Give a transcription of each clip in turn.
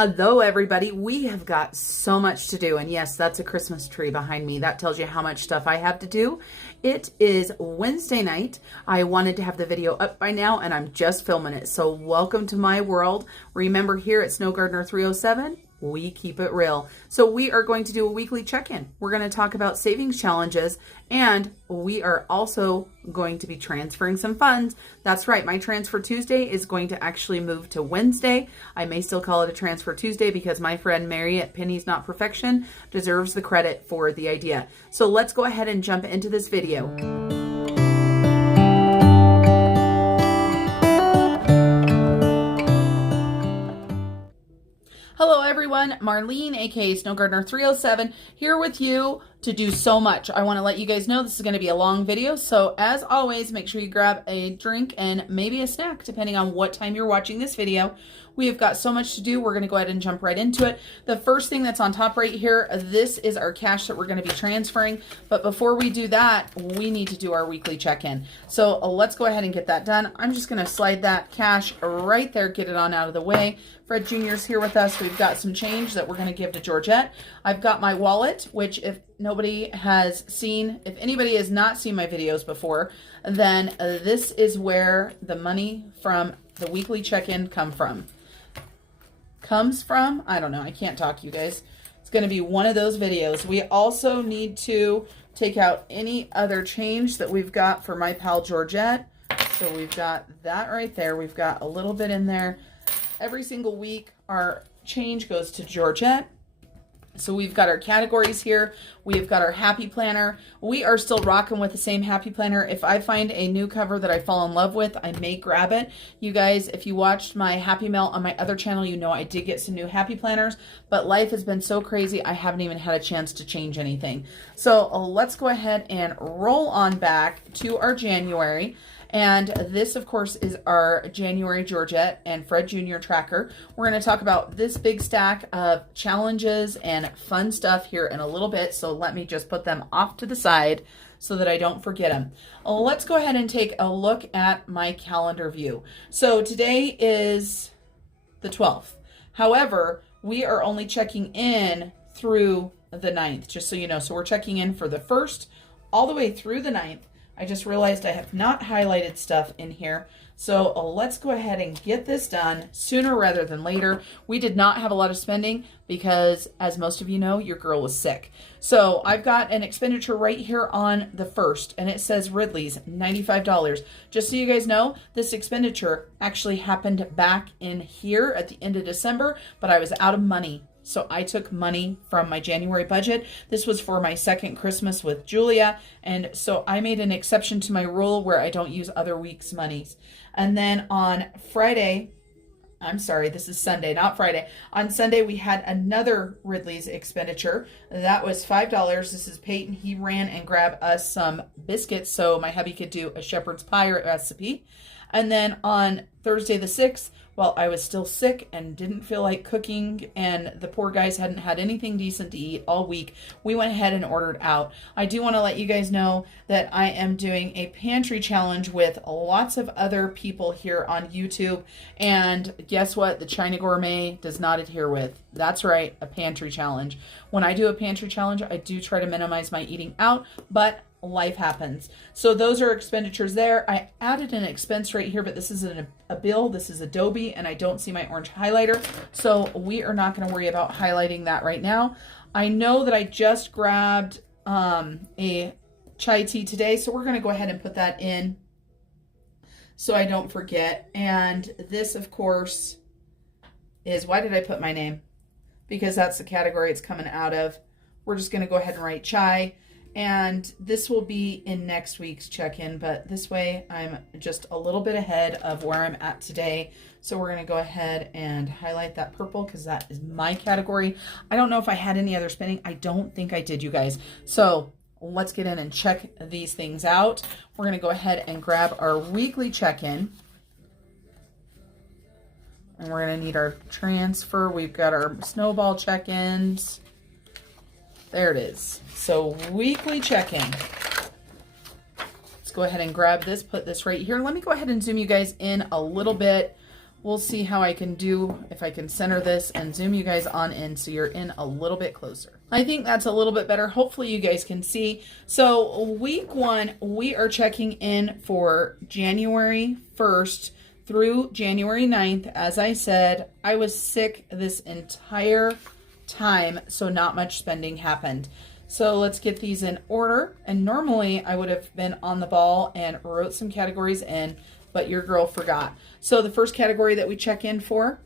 Hello everybody, we have got so much to do, and yes, that's a Christmas tree behind me. That tells you how much stuff I have to do. It is Wednesday night. I wanted to have the video up by now and I'm just filming it. So welcome to my world. Remember, here at Snow Gardener 307, we keep it real. So we are going to do a weekly check-in. We're going to talk about savings challenges, and we are also going to be transferring some funds. That's right, my Transfer Tuesday is going to actually move to Wednesday. I may still call it a Transfer Tuesday because my friend Mary at Penny's Not Perfection deserves the credit for the idea. So let's go ahead and jump into this video. Hello everyone, Marlene, aka Snow Gardener 307, here with you to do so much. I want to let you guys know this is going to be a long video, so as always, make sure you grab a drink and maybe a snack, depending on what time you're watching this video. We have got so much to do. We're going to go ahead and jump right into it. The first thing that's on top right here, this is our cash that we're going to be transferring. But before we do that, we need to do our weekly check-in. So let's go ahead and get that done. I'm just going to slide that cash right there, get it on out of the way. Fred Jr. is here with us. We've got some change that we're going to give to Georgette. I've got my wallet, which if nobody has seen, if anybody has not seen my videos before, then this is where the money from the weekly check-in comes from. I don't know. I can't talk, you guys. It's going to be one of those videos. We also need to take out any other change that we've got for my pal Georgette. So we've got that right there. We've got a little bit in there. Every single week, our change goes to Georgette. So we've got our categories here. We've got our happy planner. We are still rocking with the same happy planner. If I find a new cover that I fall in love with, I may grab it. You guys, if you watched my happy mail on my other channel, you know I did get some new happy planners, but life has been so crazy, I haven't even had a chance to change anything. So let's go ahead and roll on back to our January. And this, of course, is our January Georgette and Fred Jr. tracker. We're going to talk about this big stack of challenges and fun stuff here in a little bit. So let me just put them off to the side so that I don't forget them. Let's go ahead and take a look at my calendar view. So today is the 12th. However, we are only checking in through the 9th, just so you know. So we're checking in for the 1st all the way through the 9th. I just realized I have not highlighted stuff in here. So let's go ahead and get this done sooner rather than later. We did not have a lot of spending because, as most of you know, your girl was sick. So I've got an expenditure right here on the 1st, and it says Ridley's, $95. Just so you guys know, this expenditure actually happened back in here at the end of December, but I was out of money. So I took money from my January budget. This was for my second Christmas with Julia. And so I made an exception to my rule where I don't use other weeks' monies. And then on Friday, I'm sorry, this is Sunday, not Friday. On Sunday, we had another Ridley's expenditure. That was $5. This is Peyton. He ran and grabbed us some biscuits so my hubby could do a shepherd's pie recipe. And then on Thursday the 6th, while I was still sick and didn't feel like cooking and the poor guys hadn't had anything decent to eat all week, we went ahead and ordered out. I do want to let you guys know that I am doing a pantry challenge with lots of other people here on YouTube. And guess what? The China Gourmet does not adhere with. That's right, a pantry challenge. When I do a pantry challenge, I do try to minimize my eating out, but life happens. So those are expenditures there. I added an expense right here, but this isn't a bill. This is Adobe, and I don't see my orange highlighter. So we are not going to worry about highlighting that right now. I know that I just grabbed a chai tea today, so we're going to go ahead and put that in so I don't forget. And this, of course, is, why did I put my name? Because that's the category it's coming out of. We're just going to go ahead and write chai. And this will be in next week's check-in, but this way I'm just a little bit ahead of where I'm at today. So we're going to go ahead and highlight that purple because that is my category. I don't know if I had any other spending. I don't think I did, you guys. So let's get in and check these things out. We're going to go ahead and grab our weekly check-in. And we're going to need our transfer. We've got our snowball check-ins. There it is. So weekly check-in. Let's go ahead and grab this, put this right here. Let me go ahead and zoom you guys in a little bit We'll see how I can do, if I can center this and zoom you guys on in so you're in a little bit closer. I think that's a little bit better. Hopefully you guys can see. So week 1, we are checking in for January 1st through January 9th. As I said, I was sick this entire time, so not much spending happened. So let's get these in order. And normally I would have been on the ball and wrote some categories in, but your girl forgot. So the first category that we check in for,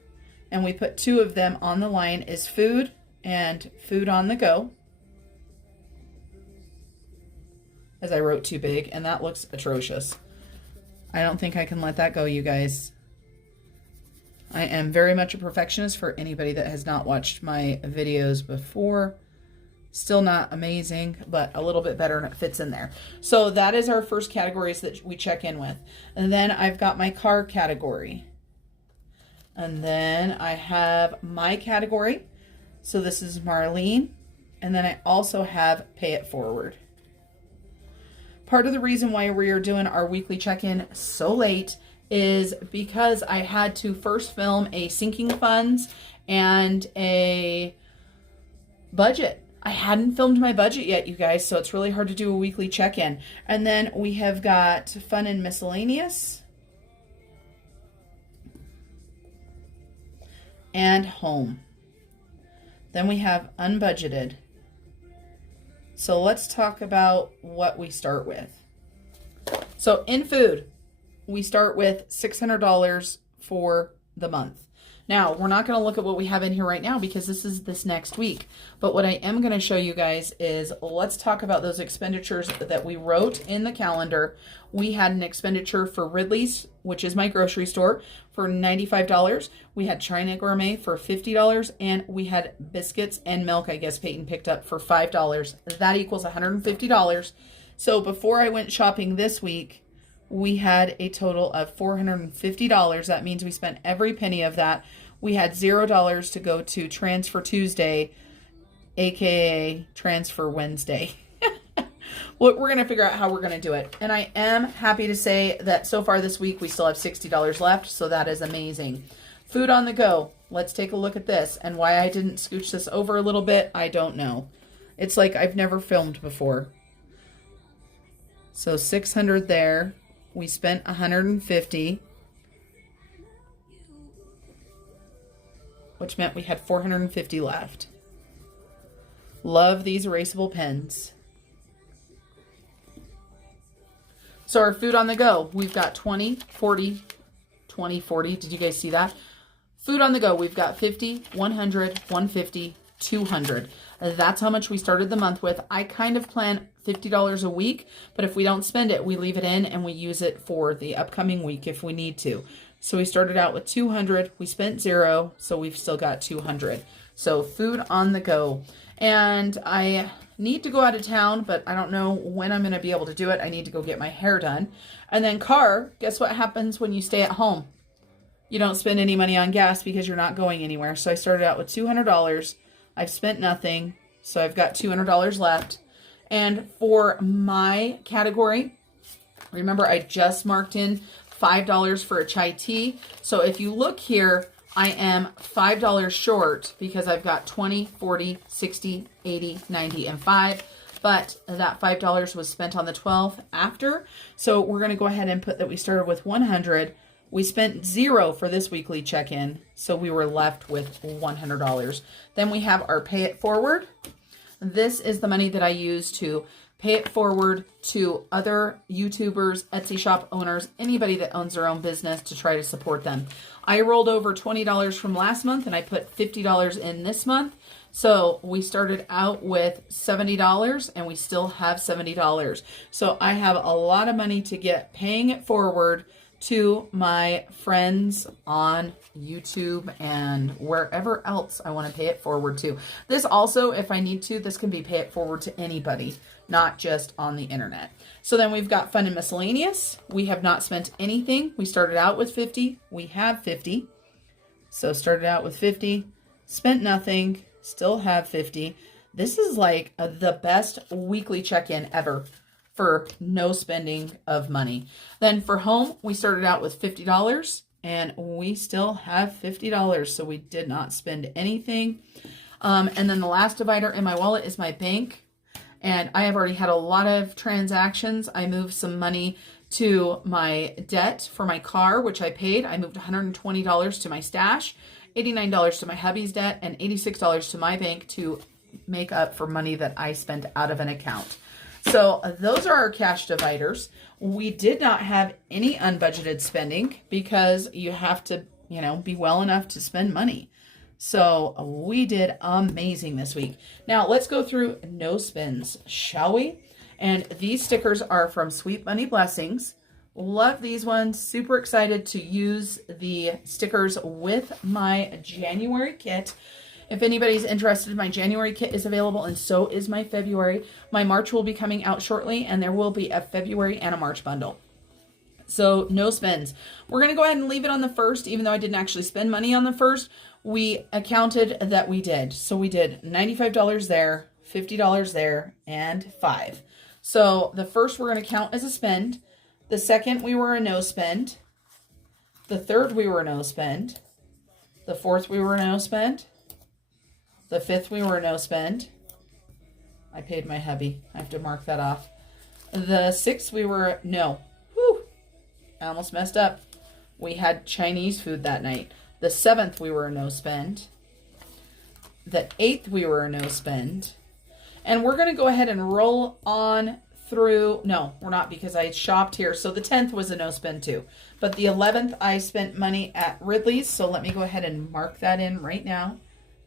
and we put 2 of them on the line, is food and food on the go. As I wrote too big, and that looks atrocious. I don't think I can let that go, you guys. I am very much a perfectionist for anybody that has not watched my videos before. Still not amazing, but a little bit better, and it fits in there. So that is our first categories that we check in with. And then I've got my car category. And then I have my category. So this is Marlene. And then I also have Pay It Forward. Part of the reason why we are doing our weekly check-in so late is because I had to first film a sinking funds and a budget. I hadn't filmed my budget yet, you guys, so it's really hard to do a weekly check-in. And then we have got fun and miscellaneous and home. Then we have unbudgeted. So let's talk about what we start with. So in food, we start with $600 for the month. Now, we're not going to look at what we have in here right now because this is this next week. But what I am going to show you guys is, let's talk about those expenditures that we wrote in the calendar. We had an expenditure for Ridley's, which is my grocery store, for $95. We had China Gourmet for $50. And we had biscuits and milk, I guess Peyton picked up, for $5. That equals $150. So before I went shopping this week, we had a total of $450. That means we spent every penny of that. We had $0 to go to Transfer Tuesday, aka Transfer Wednesday. We're going to figure out how we're going to do it. And I am happy to say that so far this week we still have $60 left, so that is amazing. Food on the go. Let's take a look at this. And why I didn't scooch this over a little bit, I don't know. It's like I've never filmed before. So 600 there. We spent 150, which meant we had 450 left. Love these erasable pens. So our food on the go, we've got 20, 40, 20, 40. Did you guys see that? Food on the go, we've got 50, 100, 150, 200. That's how much we started the month with. I kind of plan $50 a week, but if we don't spend it, we leave it in and we use it for the upcoming week if we need to. So we started out with 200, we spent 0, so we've still got 200. So food on the go. And I need to go out of town, but I don't know when I'm going to be able to do it. I need to go get my hair done. And then car, guess what happens when you stay at home? You don't spend any money on gas because you're not going anywhere. So I started out with $200. I've spent nothing, so I've got $200 left. And for my category, remember I just marked in $5 for a chai tea. So if you look here, I am $5 short because I've got 20, 40, 60, 80, 90, and 5. But that $5 was spent on the 12th after. So we're going to go ahead and put that we started with 100. We spent 0 for this weekly check-in, so we were left with $100. Then we have our Pay It Forward. This is the money that I use to pay it forward to other YouTubers, Etsy shop owners, anybody that owns their own business to try to support them. I rolled over $20 from last month and I put $50 in this month. So we started out with $70 and we still have $70. So I have a lot of money to get paying it forward to my friends on YouTube and wherever else I want to pay it forward to. This also, if I need to, this can be pay it forward to anybody, not just on the internet. So then we've got fun and miscellaneous. We have not spent anything. We started out with 50. We have 50. So started out with 50, spent nothing, still have 50. This is like the best weekly check-in ever for no spending of money. Then for home, we started out with $50. and we still have $50, so we did not spend anything. And then the last divider in my wallet is my bank, and I have already had a lot of transactions. I moved some money to my debt for my car, which I paid. I moved $120 to my stash, $89 to my hubby's debt, and $86 to my bank to make up for money that I spent out of an account. So those are our cash dividers. We did not have any unbudgeted spending because you have to, be well enough to spend money. So we did amazing this week. Now let's go through no spins, shall we? And these stickers are from Sweet Bunny Blessings. Love these ones. Super excited to use the stickers with my January kit. If anybody's interested, my January kit is available, and so is my February. My March will be coming out shortly, and there will be a February and a March bundle. So no spends. We're going to go ahead and leave it on the first, even though I didn't actually spend money on the first. We accounted that we did. So we did $95 there, $50 there, and $5. So the first we're going to count as a spend. The second we were a no spend. The third we were a no spend. The fourth we were a no spend. The fifth we were a no spend. I paid my hubby. I have to mark that off. The sixth we were no. Whew. I almost messed up. We had Chinese food that night. The seventh we were a no spend. The eighth we were a no spend. And we're going to go ahead and roll on through. No, we're not, because I shopped here. So the 10th was a no spend too. But the 11th I spent money at Ridley's. So let me go ahead and mark that in right now.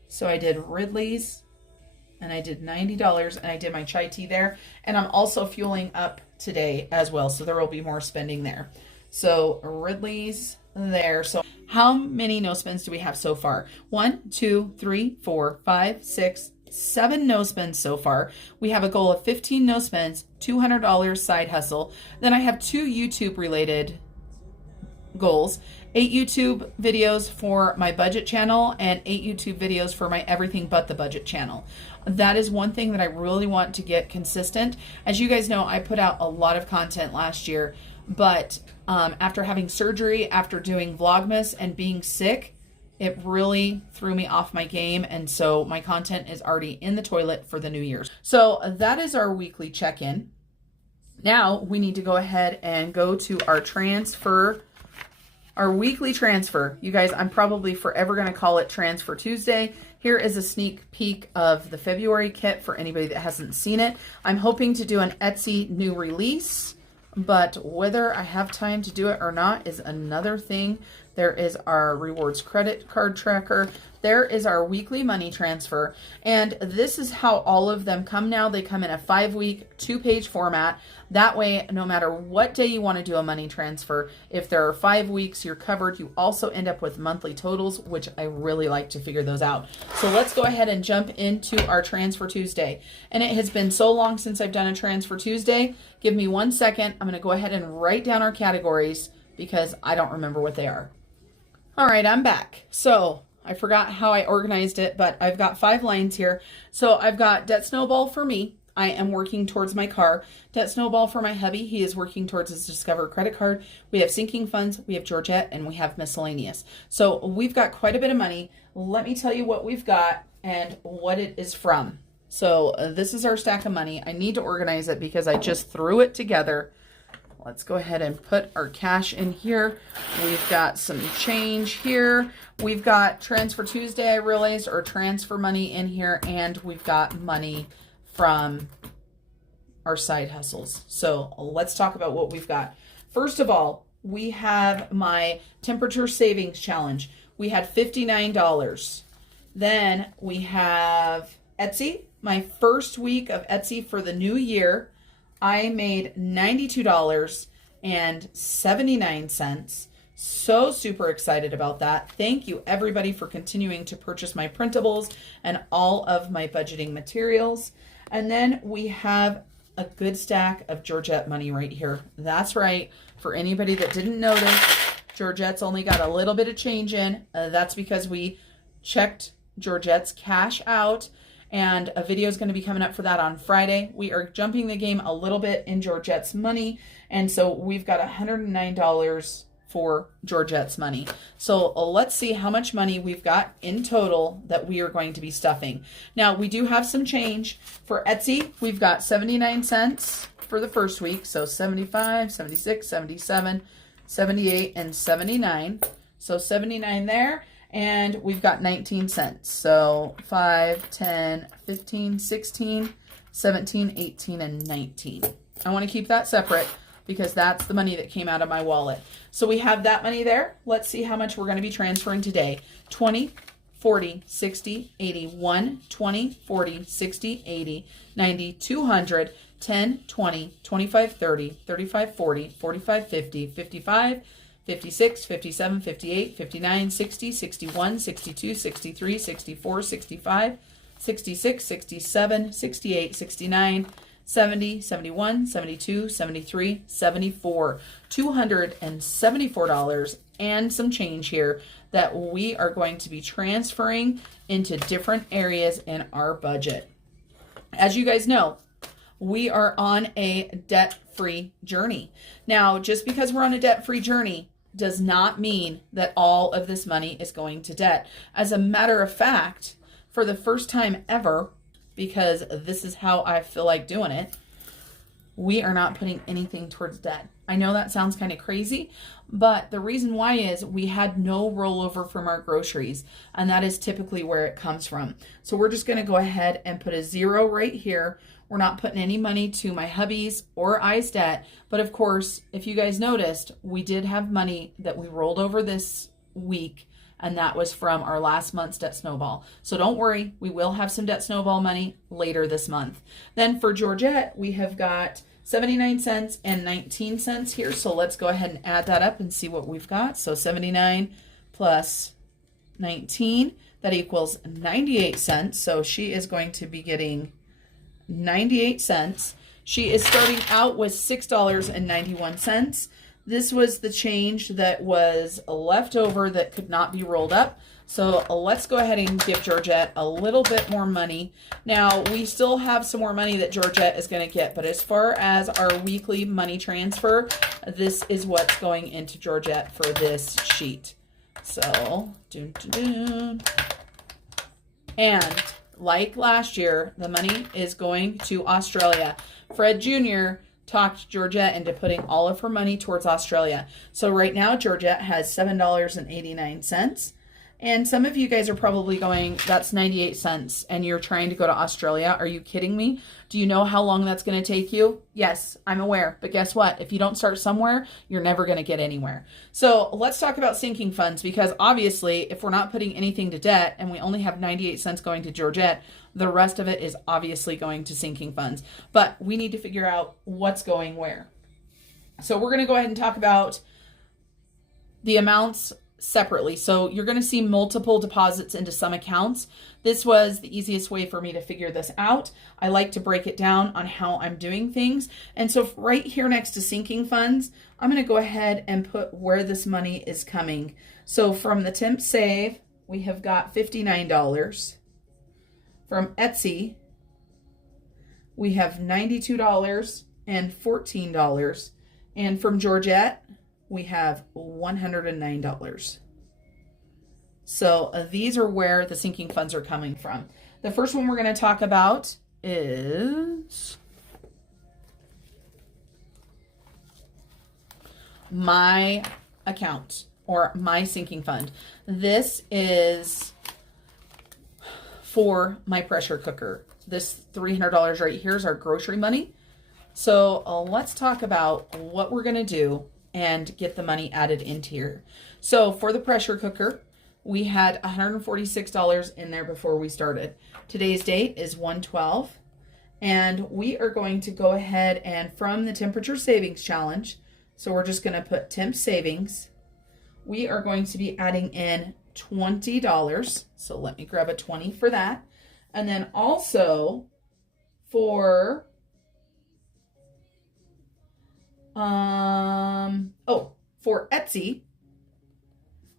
So I did Ridley's, and I did $90, and I did my chai tea there. And I'm also fueling up today as well, so there will be more spending there. So Ridley's there. So how many no spends do we have so far? 1, 2, 3, 4, 5, 6, 7 no spends so far. We have a goal of 15 no spends, $200 side hustle. Then I have 2 YouTube related goals. 8 YouTube videos for my budget channel and 8 YouTube videos for my everything but the budget channel. That is one thing that I really want to get consistent. As you guys know, I put out a lot of content last year, but after having surgery, after doing Vlogmas and being sick, it really threw me off my game. And so my content is already in the toilet for the New Year's. So that is our weekly check-in. Now we need to go ahead and go to our transfer. Our weekly transfer. You guys, I'm probably forever going to call it Transfer Tuesday. Here is a sneak peek of the February kit for anybody that hasn't seen it. I'm hoping to do an Etsy new release, but whether I have time to do it or not is another thing. There is our rewards credit card tracker. There is our weekly money transfer. And this is how all of them come now. They come in a 5-week, 2-page format. That way, no matter what day you want to do a money transfer, if there are 5 weeks, you're covered. You also end up with monthly totals, which I really like to figure those out. So let's go ahead and jump into our Transfer Tuesday. And it has been so long since I've done a Transfer Tuesday. Give me 1 second. I'm going to go ahead and write down our categories because I don't remember what they are. All right, I'm back. So I forgot how I organized it, but I've got 5 lines here. So I've got Debt Snowball for me. I am working towards my car. Debt Snowball for my hubby. He is working towards his Discover credit card. We have sinking funds, we have Georgette, and we have miscellaneous. So we've got quite a bit of money. Let me tell you what we've got and what it is from. So this is our stack of money. I need to organize it because I just threw it together. Let's go ahead and put our cash in here. We've got some change here. We've got Transfer Tuesday, I realized, or transfer money in here, and we've got money from our side hustles. So let's talk about what we've got. First of all, we have my temperature savings challenge. We had $59. Then we have Etsy, my first week of Etsy for the new year. I made $92.79. So super excited about that. Thank you everybody for continuing to purchase my printables and all of my budgeting materials. And then we have a good stack of Georgette money right here. That's right. For anybody that didn't notice, Georgette's only got a little bit of change in. That's because we checked Georgette's cash out. And a video is going to be coming up for that on Friday. We are jumping the game a little bit in Georgette's money. And so we've got $109 for Georgette's money. So let's see how much money we've got in total that we are going to be stuffing. Now, we do have some change. For Etsy, we've got 79 cents for the first week. So 75, 76, 77, 78, and 79. So 79 there. And we've got 19 cents. So 5, 10, 15, 16, 17, 18, and 19. I want to keep that separate because that's the money that came out of my wallet. So we have that money there. Let's see how much we're going to be transferring today. 20, 40, 60, 80, 1, 20, 40, 60, 80, 90, 200, 10, 20, 25, 30, 35, 40, 45, 50, 55, 56, 57, 58, 59, 60, 61, 62, 63, 64, 65, 66, 67, 68, 69, 70, 71, 72, 73, 74, $274 and some change here that we are going to be transferring into different areas in our budget. As you guys know, we are on a debt-free journey. Now, just because we're on a debt-free journey does not mean that all of this money is going to debt. As a matter of fact, for the first time ever, because this is how I feel like doing it, we are not putting anything towards debt. I know that sounds kind of crazy, but the reason why is we had no rollover from our groceries, and that is typically where it comes from. So we're just going to go ahead and put a 0 right here. We're not putting any money to my hubby's or I's debt, but of course, if you guys noticed, we did have money that we rolled over this week, and that was from our last month's debt snowball. So don't worry, we will have some debt snowball money later this month. Then for Georgette, we have got 79 cents and 19 cents here. So let's go ahead and add that up and see what we've got. So 79 plus 19, that equals 98 cents. So she is going to be getting 98 cents. She is starting out with $6.91. This was the change that was left over that could not be rolled up. So let's go ahead and give Georgette a little bit more money. Now, we still have some more money that Georgette is going to get, but as far as our weekly money transfer, this is what's going into Georgette for this sheet. So, and like last year, the money is going to Australia. Fred Jr. talked Georgette into putting all of her money towards Australia. So right now, Georgette has $7.89. And some of you guys are probably going, that's 98 cents, and you're trying to go to Australia. Are you kidding me? Do you know how long that's going to take you? Yes, I'm aware. But guess what? If you don't start somewhere, you're never going to get anywhere. So let's talk about sinking funds, because obviously, if we're not putting anything to debt and we only have 98 cents going to Georgette, the rest of it is obviously going to sinking funds. But we need to figure out what's going where. So we're going to go ahead and talk about the amounts separately. So you're going to see multiple deposits into some accounts. This was the easiest way for me to figure this out. I like to break it down on how I'm doing things. And so right here next to sinking funds, I'm going to go ahead and put where this money is coming. So from the Temp Save, we have got $59. From Etsy, we have $92 and $14. And from Georgette, we have $109. So these are where the sinking funds are coming from. The first one we're going to talk about is my account or my sinking fund. This is for my pressure cooker. This $300 right here is our grocery money. So let's talk about what we're going to do and get the money added into here. So for the pressure cooker, we had $146 in there before we started. Today's date is 1/12, and we are going to go ahead and from the temperature savings challenge, so we're just going to put temp savings, we are going to be adding in $20. So let me grab a 20 for that. And then also for for Etsy,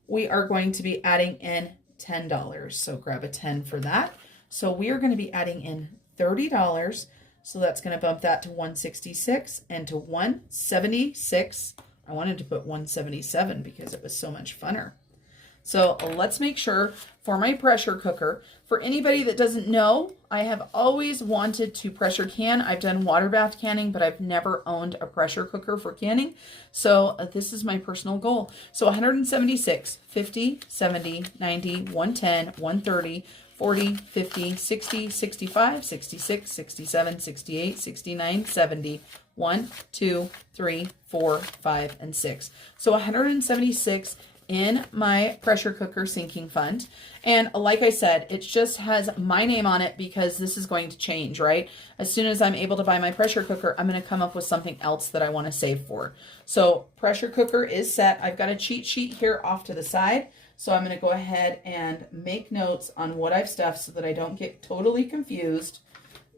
we are going to be adding in $10. So grab a 10 for that. So we are going to be adding in $30. So that's going to bump that to 166 and to 176 I wanted to put 177 because it was so much funner. So let's make sure for my pressure cooker, for anybody that doesn't know, I have always wanted to pressure can. I've done water bath canning, but I've never owned a pressure cooker for canning. So this is my personal goal. So 176, 50, 70, 90, 110, 130, 40, 50, 60, 65, 66, 67, 68, 69, 70, 1, 2, 3, 4, 5, and 6. So 176 in my pressure cooker sinking fund. And like I said, it just has my name on it because this is going to change, right? As soon as I'm able to buy my pressure cooker, I'm going to come up with something else that I want to save for. So pressure cooker is set. I've got a cheat sheet here off to the side. So I'm going to go ahead and make notes on what I've stuffed so that I don't get totally confused,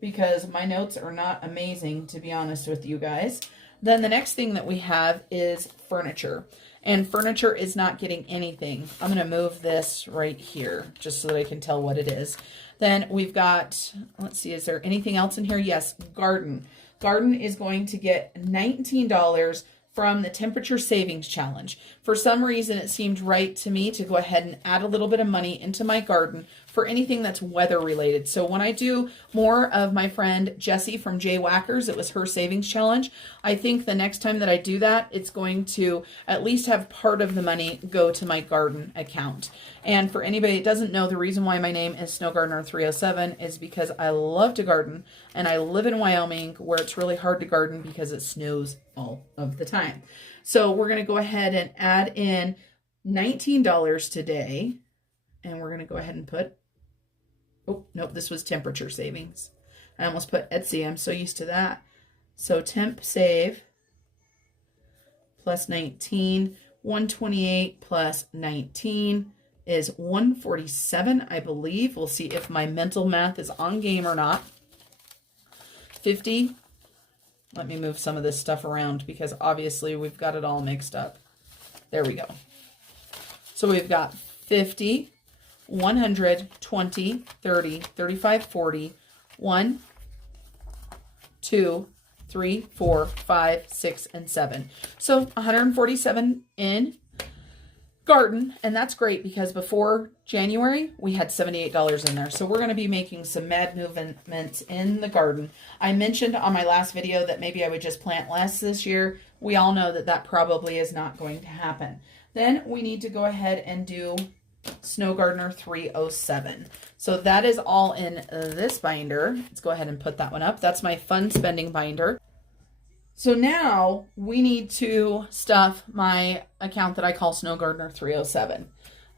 because my notes are not amazing, to be honest with you guys. Then the next thing that we have is furniture. And furniture is not getting anything. I'm going to move this right here just so that I can tell what it is. Then we've got, let's see, is there anything else in here? Yes, garden. Garden is going to get $19 from the temperature savings challenge. For some reason, it seemed right to me to go ahead and add a little bit of money into my garden for anything that's weather related. So when I do more of my friend Jessie from J Whackers, it was her savings challenge. I think the next time that I do that, it's going to at least have part of the money go to my garden account. And for anybody that doesn't know, the reason why my name is Snow Gardener 307 is because I love to garden, and I live in Wyoming where it's really hard to garden because it snows all of the time. So we're going to go ahead and add in $19 today, and we're going to go ahead and put, oh, nope, this was temperature savings. I almost put Etsy. I'm so used to that. So temp save plus 19, 128 plus 19 is 147, I believe. We'll see if my mental math is on game or not. 50. Let me move some of this stuff around because obviously we've got it all mixed up. There we go. So we've got 50, 100, 20, 30, 35, 40, 1, 2, 3, 4, 5, 6, and 7. So 147 in garden, and that's great because before January we had $78 in there. So we're going to be making some mad movements in the garden. I mentioned on my last video that maybe I would just plant less this year. We all know that that probably is not going to happen. Then we need to go ahead and do Snow Gardener 307. So that is all in this binder. Let's go ahead and put that one up. That's my fun spending binder. So now we need to stuff my account that I call Snow Gardener 307.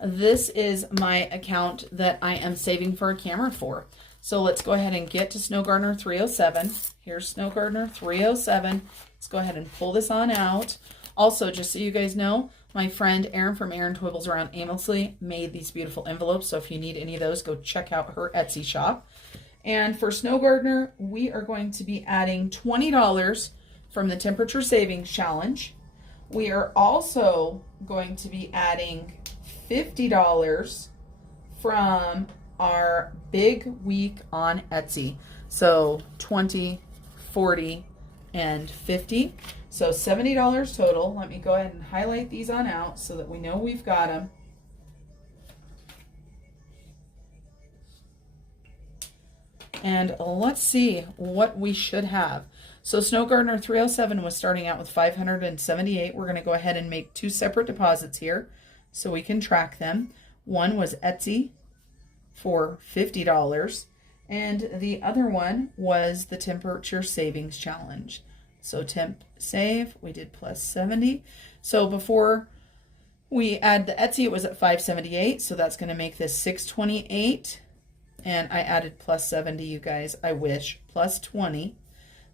This is my account that I am saving for a camera for. So let's go ahead and get to Snow Gardener 307. Here's Snow Gardener 307. Let's go ahead and pull this on out. Also, just so you guys know, my friend Erin from Erin Twibbles Around Aimlessly made these beautiful envelopes. So if you need any of those, go check out her Etsy shop. And for Snow Gardener, we are going to be adding $20 from the Temperature Savings Challenge. We are also going to be adding $50 from our big week on Etsy. So 20, 40, and 50. So $70 total. Let me go ahead and highlight these on out so that we know we've got them. And let's see what we should have. So Snow Gardener 307 was starting out with 578. We're going to go ahead and make two separate deposits here so we can track them. One was Etsy for $50, and the other one was the Temperature Savings Challenge. So temp save, we did plus 70. So before we add the Etsy, it was at 578, so that's going to make this 628. And I added plus 70, you guys. I wish. Plus 20.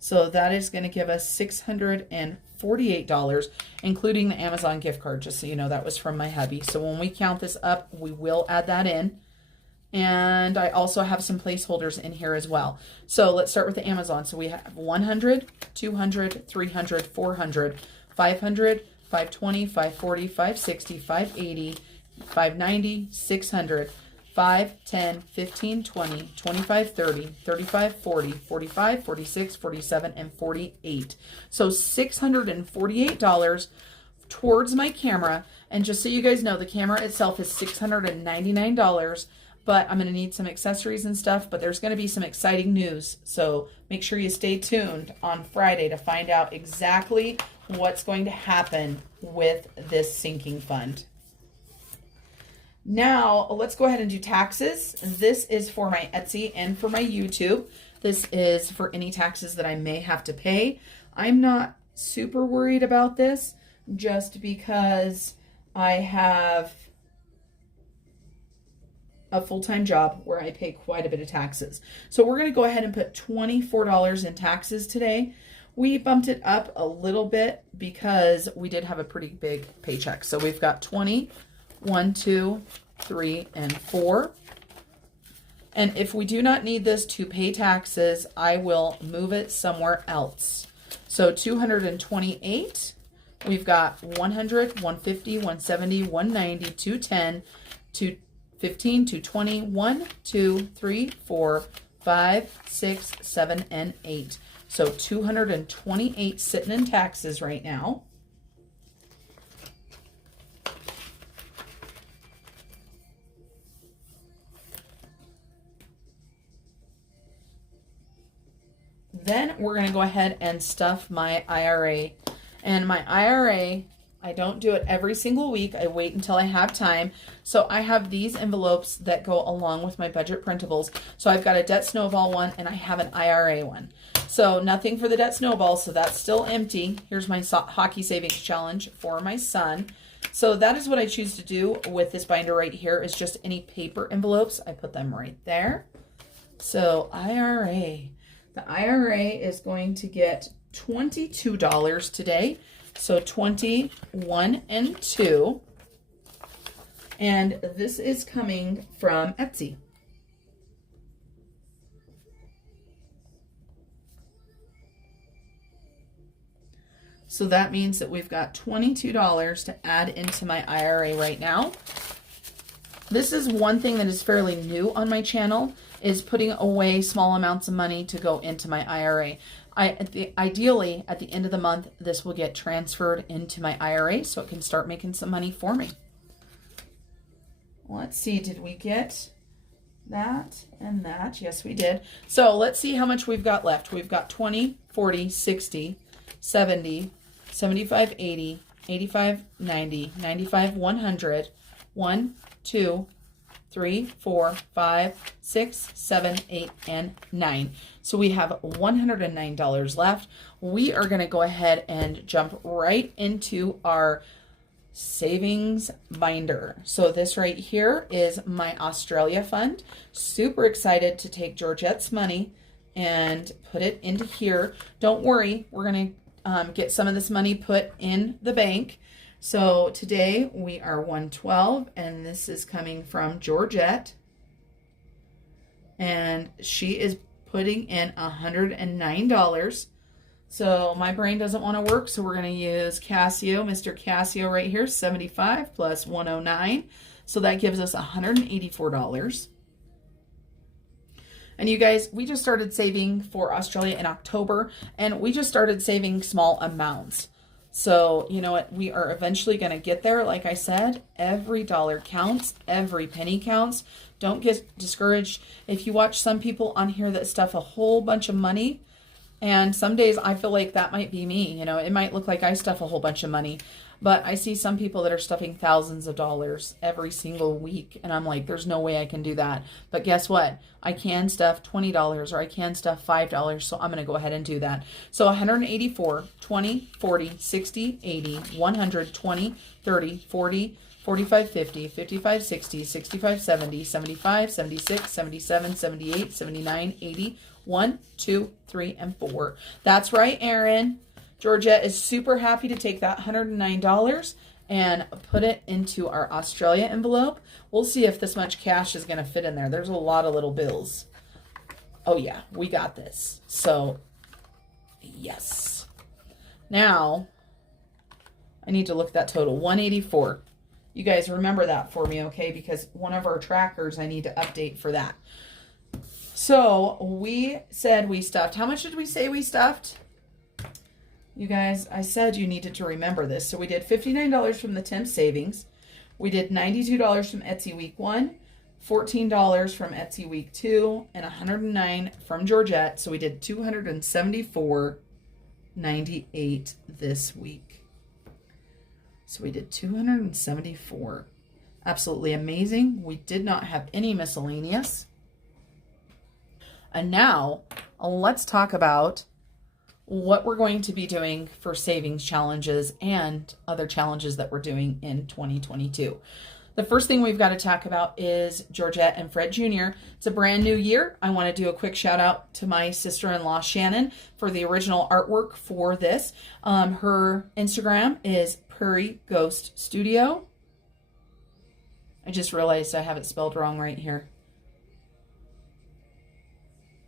So that is going to give us $648, including the Amazon gift card, just so you know, that was from my hubby. So when we count this up, we will add that in. And I also have some placeholders in here as well. So let's start with the Amazon. So we have 100, 200, 300, 400, 500, 520, 540, 560, 580, 590, 600, 5, 10, 15, 20, 25, 30, 35, 40, 45, 46, 47, and 48. So $648 towards my camera. And just so you guys know, the camera itself is $699, but I'm going to need some accessories and stuff, but there's going to be some exciting news. So make sure you stay tuned on Friday to find out exactly what's going to happen with this sinking fund. Now, let's go ahead and do taxes. This is for my Etsy and for my YouTube. This is for any taxes that I may have to pay. I'm not super worried about this just because I have a full-time job where I pay quite a bit of taxes. So we're going to go ahead and put $24 in taxes today. We bumped it up a little bit because we did have a pretty big paycheck. So we've got 20, 1, 2, 3, and 4. And if we do not need this to pay taxes, I will move it somewhere else. So 228, we've got 100, 150, 170, 190, 210, 215, 220, 1, 2, 3, 4, 5, 6, 7, and 8. So 228 sitting in taxes right now. Then we're going to go ahead and stuff my IRA. And my IRA, I don't do it every single week. I wait until I have time. So I have these envelopes that go along with my budget printables. So I've got a Debt Snowball one and I have an IRA one. So nothing for the Debt Snowball, so that's still empty. Here's my hockey savings challenge for my son. So that is what I choose to do with this binder right here, is just any paper envelopes. I put them right there. So IRA. The IRA is going to get $22 today. So 21 and 2. And this is coming from Etsy. So that means that we've got $22 to add into my IRA right now. This is one thing that is fairly new on my channel, is putting away small amounts of money to go into my IRA. Ideally, at the end of the month, this will get transferred into my IRA so it can start making some money for me. Let's see, did we get that and that? Yes, we did. So let's see how much we've got left. We've got 20, 40, 60, 70, 75, 80, 85, 90, 95, 100, 1, 2, 3, 4, 5, 6, 7, 8, and 9. So we have $109 left. We are going to go ahead and jump right into our savings binder. So this right here is my Australia fund. Super excited to take Georgette's money and put it into here. Don't worry, we're going to get some of this money put in the bank. So today we are 112, and this is coming from Georgette, and she is putting in $109. So my brain doesn't want to work, so we're going to use Casio, Mr. Casio right here, 75 plus 109. So that gives us $184. And you guys, we just started saving for Australia in October, and we just started saving small amounts. So, you know what, we are eventually going to get there. Like I said, every dollar counts, every penny counts. Don't get discouraged. If you watch some people on here that stuff a whole bunch of money, and some days I feel like that might be me. You know, it might look like I stuff a whole bunch of money, but I see some people that are stuffing thousands of dollars every single week, and I'm like, there's no way I can do that. But guess what? I can stuff $20 or I can stuff $5, so I'm going to go ahead and do that. So 184, 20, 40, 60, 80, 100, 20, 30, 40, 45, 50, 55, 60, 65, 70, 75, 76, 77, 78, 79, 80, 1, 2, 3, and 4. That's right, Aaron. Georgette is super happy to take that $109 and put it into our Australia envelope. We'll see if this much cash is going to fit in there. There's a lot of little bills. Oh yeah, we got this. So, yes. Now, I need to look at that total. 184. You guys remember that for me, okay? Because one of our trackers I need to update for that. So, we said we stuffed. How much did we say we stuffed? You guys, I said you needed to remember this. So we did $59 from the Temp Savings. We did $92 from Etsy week 1, $14 from Etsy week 2, and $109 from Georgette. So we did $274.98 this week. So we did $274. Absolutely amazing. We did not have any miscellaneous. And now let's talk about what we're going to be doing for savings challenges and other challenges that we're doing in 2022. The first thing we've got to talk about is Georgette and Fred Jr. It's a brand new year. I want to do a quick shout out to my sister-in-law Shannon for the original artwork for this. Her Instagram is Prairie Ghost Studio. I just realized I have it spelled wrong right here.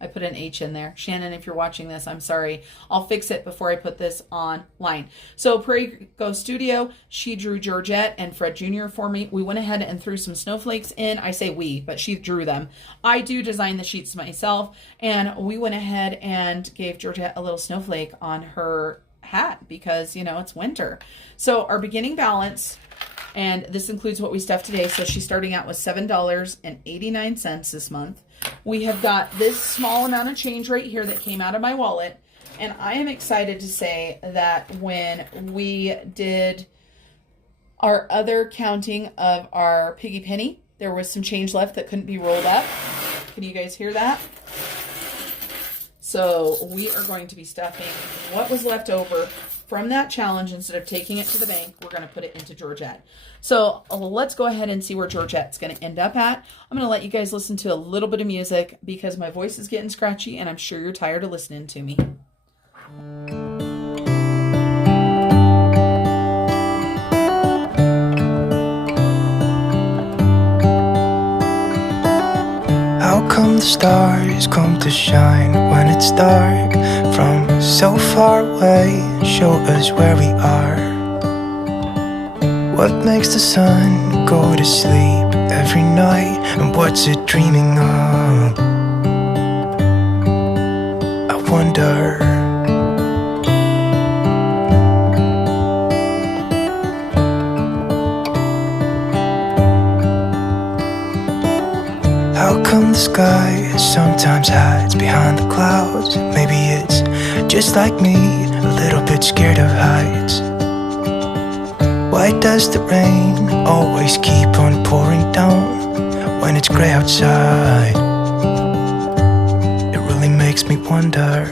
I put an H in there. Shannon, if you're watching this, I'm sorry. I'll fix it before I put this online. So Prairie Ghost Studio, she drew Georgette and Fred Jr. for me. We went ahead and threw some snowflakes in. I say we, but she drew them. I do design the sheets myself, and we went ahead and gave Georgette a little snowflake on her hat because, you know, it's winter. So our beginning balance, and this includes what we stuffed today, so she's starting out with $7.89 this month. We have got this small amount of change right here that came out of my wallet. And I am excited to say that when we did our other counting of our piggy penny, there was some change left that couldn't be rolled up. Can you guys hear that? So we are going to be stuffing what was left over from that challenge. Instead of taking it to the bank, we're going to put it into Georgette. So let's go ahead and see where Georgette's going to end up at. I'm going to let you guys listen to a little bit of music because my voice is getting scratchy and I'm sure you're tired of listening to me. How come the stars come to shine when it's dark from so far away and show us where we are? What makes the sun go to sleep every night, and what's it dreaming of? I wonder. How come the sky sometimes hides behind the clouds? Maybe it's just like me, a little bit scared of heights. Why does the rain always keep on pouring down when it's gray outside? It really makes me wonder.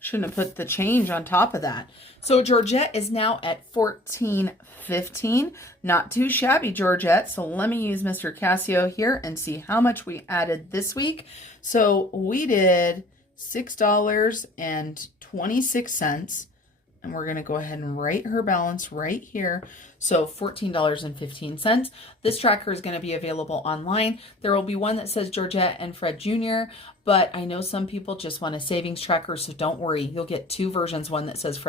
Shouldn't have put the change on top of that. So Georgette is now at $14.15. Not too shabby, Georgette. So let me use Mr. Casio here and see how much we added this week. So we did $6.26. And we're going to go ahead and write her balance right here. So $14.15. This tracker is going to be available online. There will be one that says Georgette and Fred Jr., but I know some people just want a savings tracker, so don't worry. You'll get two versions, one that says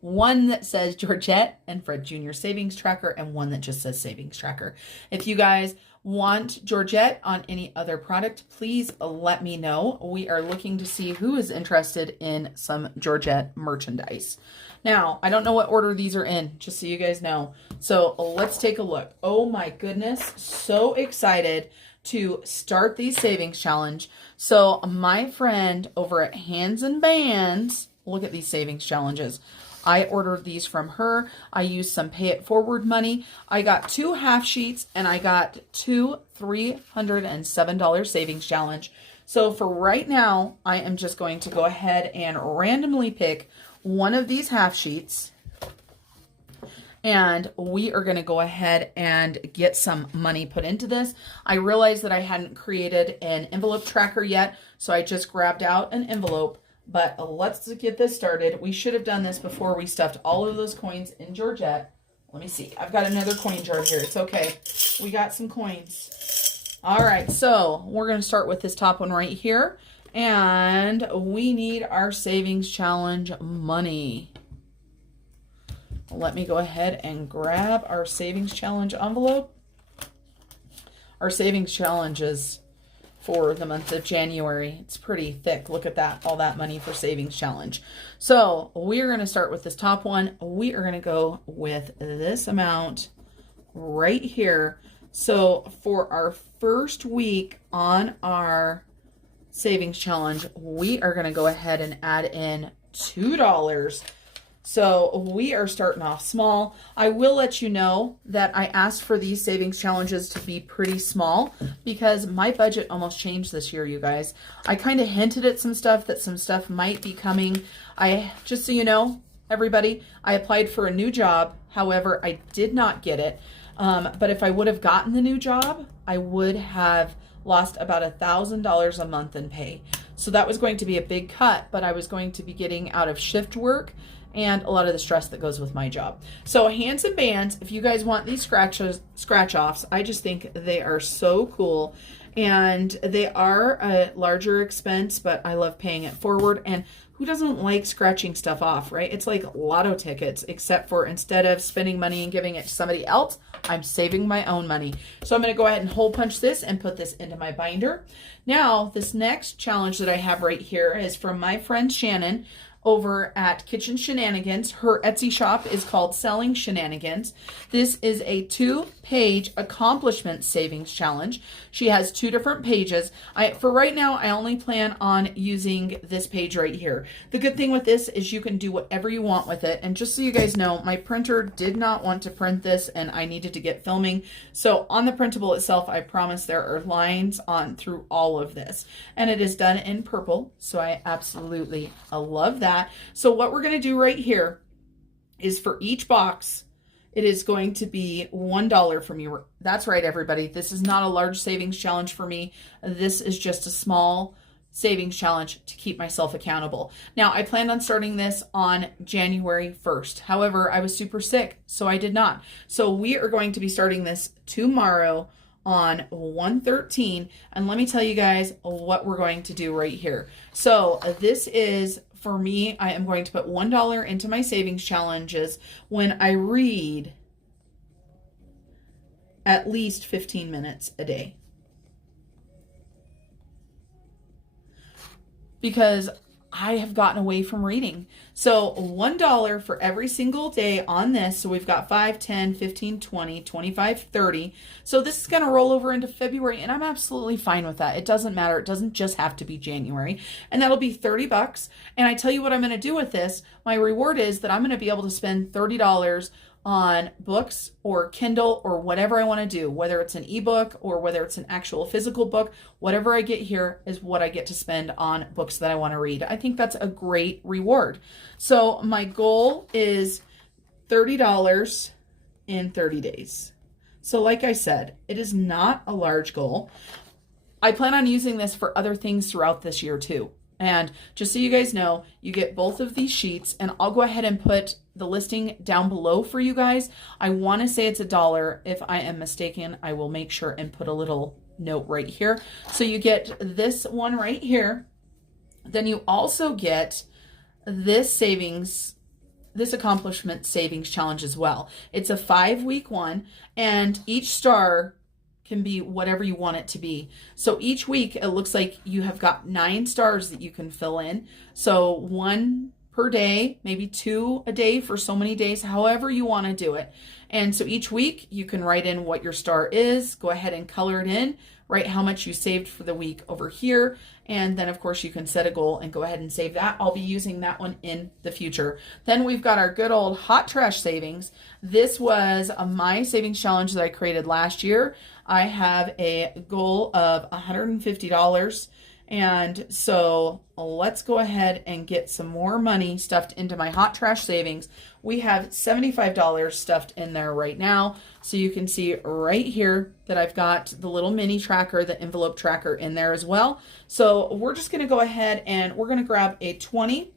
one that says Georgette and Fred Jr. savings tracker, and one that just says savings tracker. If you guys want Georgette on any other product, please let me know. We are looking to see who is interested in some Georgette merchandise. Now, I don't know what order these are in, just so you guys know. So let's take a look. Oh my goodness, so excited to start these savings challenge. So my friend over at Hands and Bands, look at these savings challenges. I ordered these from her. I used some pay it forward money. I got 2 half sheets and I got 2 $307 savings challenge. So for right now, I am just going to go ahead and randomly pick one of these half sheets. And we are going to go ahead and get some money put into this. I realized that I hadn't created an envelope tracker yet, so I just grabbed out an envelope. But let's get this started. We should have done this before we stuffed all of those coins in Georgette. Let me see. I've got another coin jar here. It's okay. We got some coins. All right, so we're going to start with this top one right here. And we need our savings challenge money. Let me go ahead and grab our savings challenge envelope. Our savings challenge is for the month of January. It's pretty thick. Look at that, all that money for savings challenge. So we're going to start with this top one. We are going to go with this amount right here. So for our first week on our savings challenge, we are going to go ahead and add in $2. So we are starting off small. I will let you know that I asked for these savings challenges to be pretty small because my budget almost changed this year, you guys. I kind of hinted at some stuff, that some stuff might be coming. Just so you know, everybody, I applied for a new job. However, I did not get it. But if I would have gotten the new job, I would have lost about $1,000 a month in pay. So that was going to be a big cut, but I was going to be getting out of shift work and a lot of the stress that goes with my job. So hands and bands, if you guys want these scratch offs, I just think they are so cool. And they are a larger expense, but I love paying it forward. And who doesn't like scratching stuff off, right? It's like lotto tickets, except for instead of spending money and giving it to somebody else, I'm saving my own money. So I'm going to go ahead and hole punch this and put this into my binder. Now, this next challenge that I have right here is from my friend Shannon over at Kitchen Shenanigans. Her Etsy shop is called Selling Shenanigans. This is a 2-page accomplishment savings challenge. She has 2 different pages. For right now, I only plan on using this page right here. The good thing with this is you can do whatever you want with it. And just so you guys know, my printer did not want to print this and I needed to get filming. So on the printable itself, I promise there are lines on through all of this. And it is done in purple. So I absolutely love that. So what we're going to do right here is for each box, it is going to be $1 from you. That's right, everybody. This is not a large savings challenge for me. This is just a small savings challenge to keep myself accountable. Now, I planned on starting this on January 1st. However, I was super sick, so I did not. So we are going to be starting this tomorrow on 1/13. And let me tell you guys what we're going to do right here. So this is, for me, I am going to put $1 into my savings challenges when I read at least 15 minutes a day. Because I have gotten away from reading. So $1 for every single day on this. So we've got 5, 10, 15, 20, 25, 30. So this is going to roll over into February and I'm absolutely fine with that. It doesn't matter. It doesn't just have to be January. And that'll be $30. And I tell you what I'm going to do with this. My reward is that I'm going to be able to spend $30 on books or Kindle or whatever I want to do, whether it's an ebook or whether it's an actual physical book. Whatever I get here is what I get to spend on books that I want to read. I think that's a great reward. So my goal is $30 in 30 days. So like I said, it is not a large goal. I plan on using this for other things throughout this year too. And just so you guys know, you get both of these sheets, and I'll go ahead and put the listing down below for you guys. I want to say it's $1. If I am mistaken, I will make sure and put a little note right here. So you get this one right here. Then you also get this accomplishment savings challenge as well. It's a 5-week one, and each star can be whatever you want it to be. So each week it looks like you have got 9 stars that you can fill in. So 1 per day, maybe 2 a day for so many days, however you want to do it. And so each week you can write in what your star is, go ahead and color it in, write how much you saved for the week over here. And then of course you can set a goal and go ahead and save that. I'll be using that one in the future. Then we've got our good old hot trash savings. This was my savings challenge that I created last year. I have a goal of $150. And so let's go ahead and get some more money stuffed into my hot trash savings. We have $75 stuffed in there right now. So you can see right here that I've got the little mini tracker, the envelope tracker in there as well. So we're just going to go ahead and we're going to grab a 20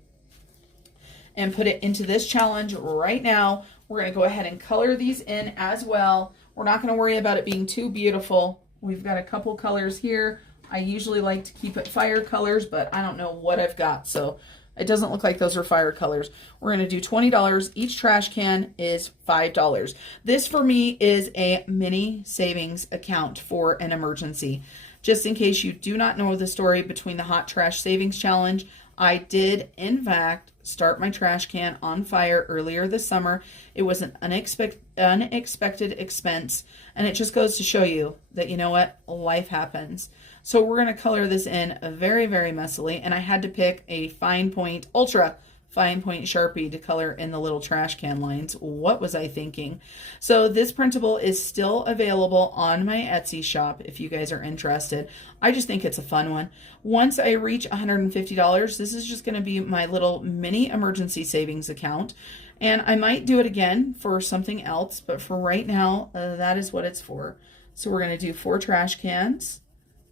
and put it into this challenge right now. We're going to go ahead and color these in as well. We're not going to worry about it being too beautiful. We've got a couple colors here. I usually like to keep it fire colors, but I don't know what I've got. So It doesn't look like those are fire colors. We're going to do $20. Each trash can is $5. This for me is a mini savings account for an emergency. Just in case you do not know the story between the Hot Trash Savings Challenge, I did, in fact, start my trash can on fire earlier this summer. It was an unexpected expense, and it just goes to show you that, you know what, life happens. So we're going to color this in very, very messily, and I had to pick a fine point, ultra fine point Sharpie to color in the little trash can lines. What was I thinking? So this printable is still available on my Etsy shop if you guys are interested. I just think it's a fun one. Once I reach $150, this is just going to be my little mini emergency savings account. And I might do it again for something else, but for right now, that is what it's for. So we're going to do 4 trash cans.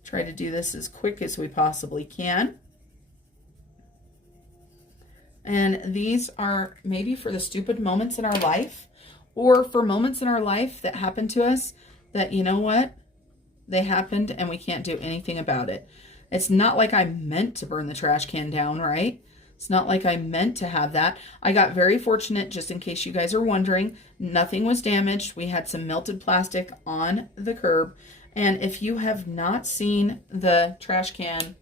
Try to do this as quick as we possibly can. And these are maybe for the stupid moments in our life, or for moments in our life that happen to us that, you know what, they happened and we can't do anything about it. It's not like I meant to burn the trash can down, right? It's not like I meant to have that. I got very fortunate, just in case you guys are wondering. Nothing was damaged. We had some melted plastic on the curb. And if you have not seen the trash can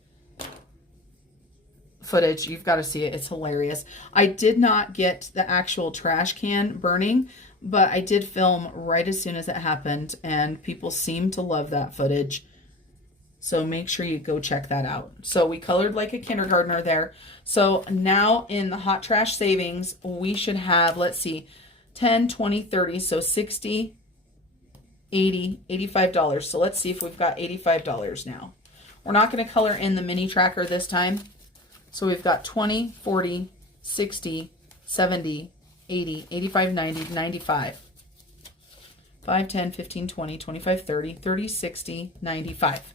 footage, you've got to see it. It's hilarious. I did not get the actual trash can burning, but I did film right as soon as it happened, and people seem to love that footage. So make sure you go check that out. So we colored like a kindergartner there. So now in the Hot Trash Savings, we should have, let's see, 10, 20, 30, so 60, 80, $85. So let's see if we've got $85 now. We're not going to color in the mini tracker this time. So we've got 20, 40, 60, 70, 80, 85, 90, 95. 5, 10, 15, 20, 25, 30, 30, 60, 95.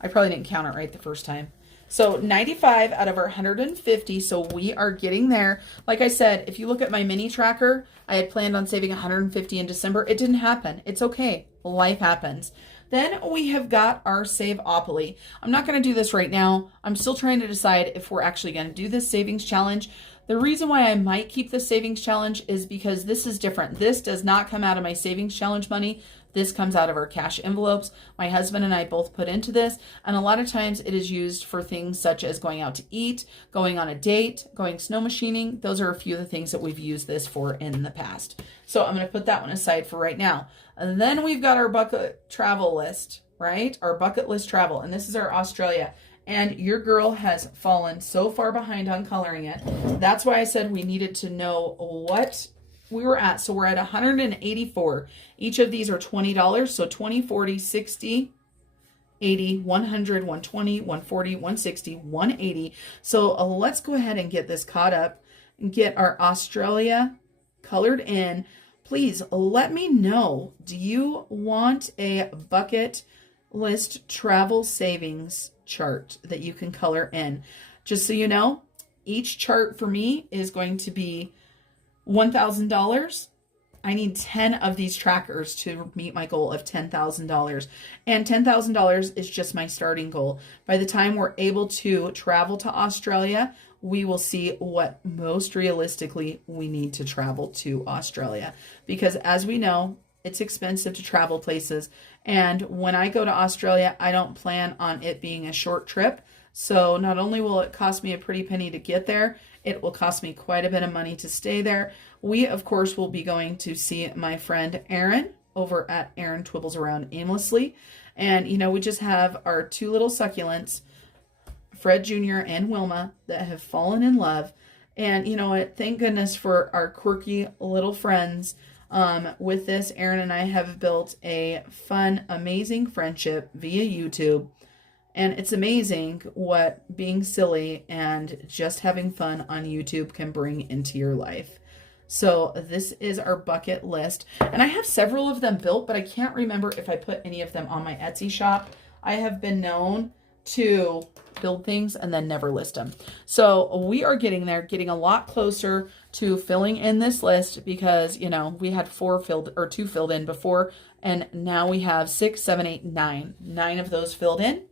I probably didn't count it right the first time. So 95 out of our 150, so we are getting there. Like I said, if you look at my mini tracker, I had planned on saving 150 in December. It didn't happen. It's okay. Life happens. Then we have got our Save-opoly. I'm not going to do this right now. I'm still trying to decide if we're actually going to do this savings challenge. The reason why I might keep the savings challenge is because this is different. This does not come out of my savings challenge money. This comes out of our cash envelopes. My husband and I both put into this, and a lot of times it is used for things such as going out to eat, going on a date, going snow machining. Those are a few of the things that we've used this for in the past. So I'm going to put that one aside for right now. And then we've got our bucket travel list, right? Our bucket list travel, and this is our Australia. And your girl has fallen so far behind on coloring it. That's why I said we needed to know what we were at. So we're at 184. Each of these are $20. So 20, 40, 60, 80, 100, 120, 140, 160, 180. So let's go ahead and get this caught up and get our Australia colored in. Please let me know, do you want a bucket list travel savings chart that you can color in? Just so you know, each chart for me is going to be $1,000. I need 10 of these trackers to meet my goal of $10,000. And $10,000 is just my starting goal. By the time we're able to travel to Australia, we will see what most realistically we need to travel to Australia. Because as we know, it's expensive to travel places. And when I go to Australia, I don't plan on it being a short trip. So not only will it cost me a pretty penny to get there, it will cost me quite a bit of money to stay there. We, of course, will be going to see my friend Erin over at Erin Twibbles Around Aimlessly. And, you know, we just have our 2 little succulents, Fred Jr. and Wilma, that have fallen in love. And, you know what, thank goodness for our quirky little friends. With this, Erin and I have built a fun, amazing friendship via YouTube. And it's amazing what being silly and just having fun on YouTube can bring into your life. So this is our bucket list. And I have several of them built, but I can't remember if I put any of them on my Etsy shop. I have been known to build things and then never list them. So we are getting there, getting a lot closer to filling in this list because, you know, we had 2 filled in before, and now we have 6, 7, 8, 9. 9 of those filled in.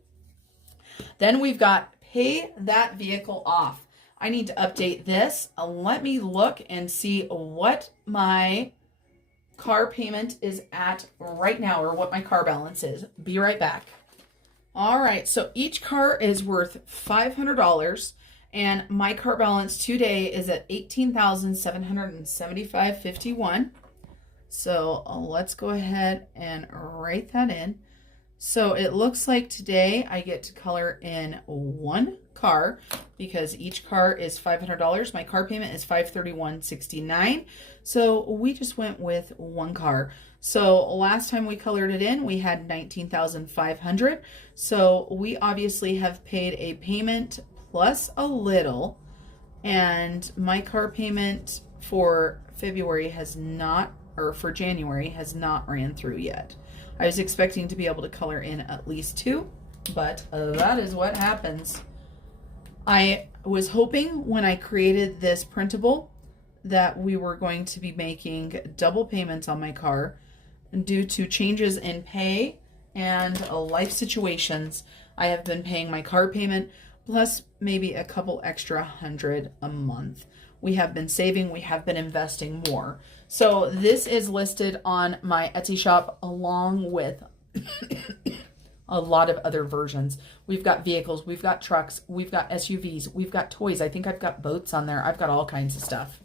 Then we've got pay that vehicle off. I need to update this. Let me look and see what my car payment is at right now, or what my car balance is. Be right back. All right, so each car is worth $500, and my car balance today is at $18,775.51. So let's go ahead and write that in. So it looks like today I get to color in one car because each car is $500. My car payment is $531.69. So we just went with one car. So last time we colored it in, we had $19,500. So we obviously have paid a payment plus a little, and my car payment for February has not, or for January has not ran through yet. I was expecting to be able to color in at least two, but that is what happens. I was hoping when I created this printable that we were going to be making double payments on my car due to changes in pay and life situations. I have been paying my car payment plus maybe a couple extra $100 a month. We have been saving, we have been investing more. So this is listed on my Etsy shop along with a lot of other versions. We've got vehicles, we've got trucks, we've got SUVs, we've got toys. I think I've got boats on there. I've got all kinds of stuff.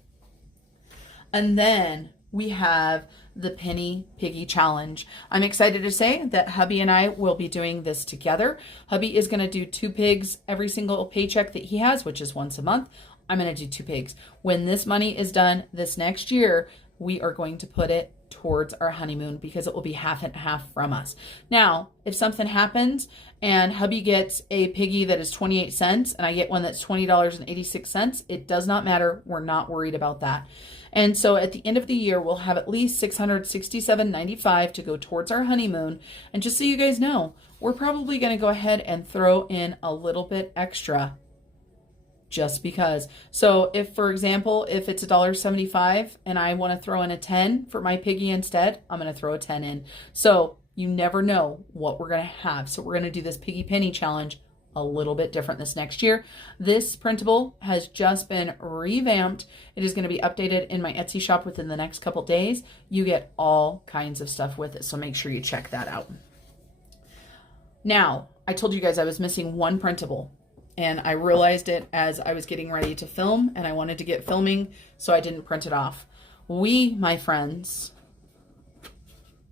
And then we have the Penny Piggy Challenge. I'm excited to say that hubby and I will be doing this together. Hubby is going to do 2 pigs every single paycheck that he has, which is once a month. I'm going to do 2 pigs. When this money is done this next year, we are going to put it towards our honeymoon because it will be half and half from us. Now, if something happens and hubby gets a piggy that is 28 cents and I get one that's $20.86, it does not matter. We're not worried about that. And so at the end of the year, we'll have at least $667.95 to go towards our honeymoon. And just so you guys know, we're probably going to go ahead and throw in a little bit extra just because. So if, for example, if it's $1.75 and I want to throw in a 10 for my piggy instead, I'm going to throw a 10 in. So you never know what we're going to have. So we're going to do this Piggy Penny Challenge a little bit different this next year. This printable has just been revamped. It is going to be updated in my Etsy shop within the next couple days. You get all kinds of stuff with it, so make sure you check that out. Now, I told you guys I was missing one printable, and I realized it as I was getting ready to film, and I wanted to get filming, so I didn't print it off. We, my friends,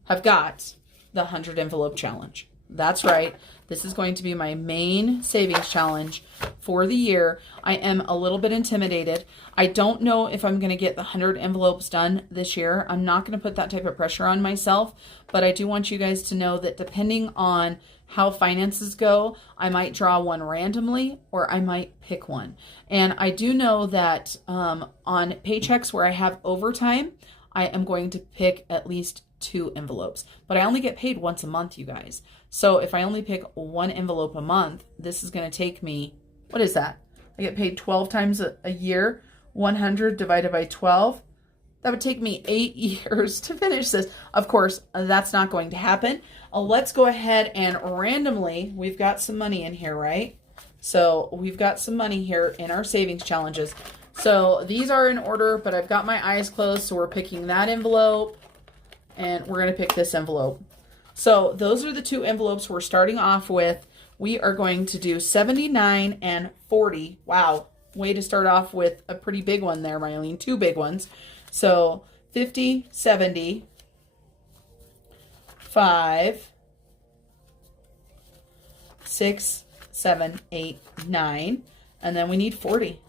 have got the 100 envelope challenge. That's right. This is going to be my main savings challenge for the year. I am a little bit intimidated. I don't know if I'm going to get the 100 envelopes done this year. I'm not going to put that type of pressure on myself, but I do want you guys to know that depending on how finances go, I might draw one randomly or I might pick one. And I do know that on paychecks where I have overtime, I am going to pick at least 2 envelopes, but I only get paid once a month, you guys. So if I only pick 1 envelope a month, this is going to take me, what is that? I get paid 12 times a year. 100 divided by 12. That would take me 8 years to finish this. Of course, that's not going to happen. Let's go ahead and randomly, we've got some money in here, right? So we've got some money here in our savings challenges. So these are in order, but I've got my eyes closed. So we're picking that envelope and we're going to pick this envelope. So those are the 2 envelopes we're starting off with. We are going to do 79 and 40. Wow. Way to start off with a pretty big one there, Marlene. 2 big ones. So 50, 70, 5, 6, 7, 8, 9, and then we need 40.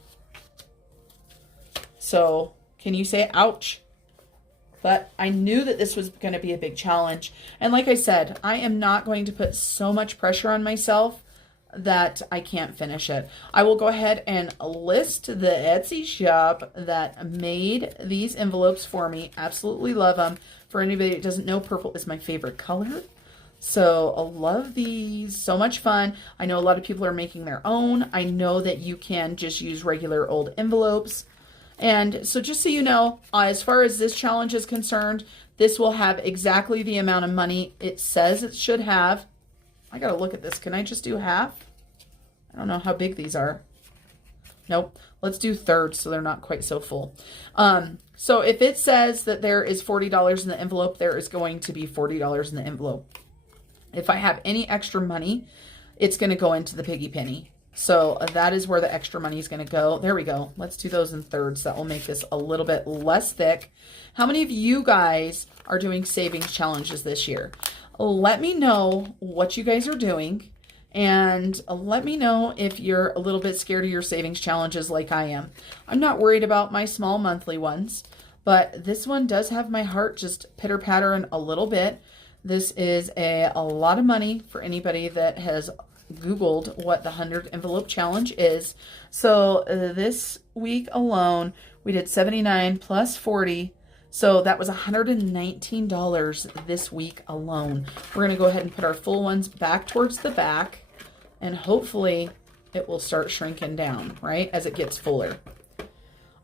So can you say ouch? But I knew that this was going to be a big challenge. And like I said, I am not going to put so much pressure on myself that I can't finish it. I will go ahead and list the Etsy shop that made these envelopes for me. Absolutely love them. For anybody that doesn't know, purple is my favorite color. So I love these. So much fun. I know a lot of people are making their own. I know that you can just use regular old envelopes. And so just so you know, as far as this challenge is concerned, this will have exactly the amount of money it says it should have. I got to look at this. Can I just do half? I don't know how big these are. Nope. Let's do thirds so they're not quite so full. So if it says that there is $40 in the envelope, there is going to be $40 in the envelope. If I have any extra money, it's going to go into the piggy penny. So that is where the extra money is going to go. There we go. Let's do those in thirds. That will make this a little bit less thick. How many of you guys are doing savings challenges this year? Let me know what you guys are doing. And let me know if you're a little bit scared of your savings challenges like I am. I'm not worried about my small monthly ones, but this one does have my heart just pitter-pattering a little bit. This is a lot of money for anybody that has Googled what the 100 envelope challenge is. So this week alone, we did 79 plus 40. So that was $119 this week alone. We're going to go ahead and put our full ones back towards the back, and hopefully it will start shrinking down, right, as it gets fuller.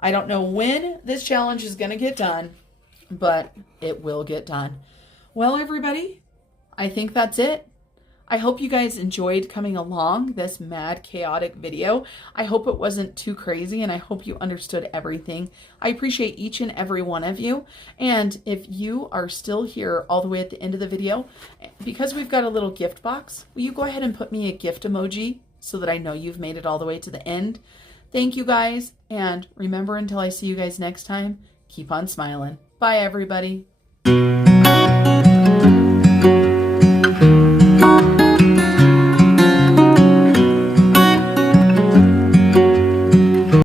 I don't know when this challenge is going to get done, but it will get done. Well, everybody, I think that's it. I hope you guys enjoyed coming along this mad, chaotic video. I hope it wasn't too crazy, and I hope you understood everything. I appreciate each and every one of you. And if you are still here all the way at the end of the video, because we've got a little gift box, will you go ahead and put me a gift emoji so that I know you've made it all the way to the end? Thank you guys. And remember, until I see you guys next time, keep on smiling. Bye, everybody.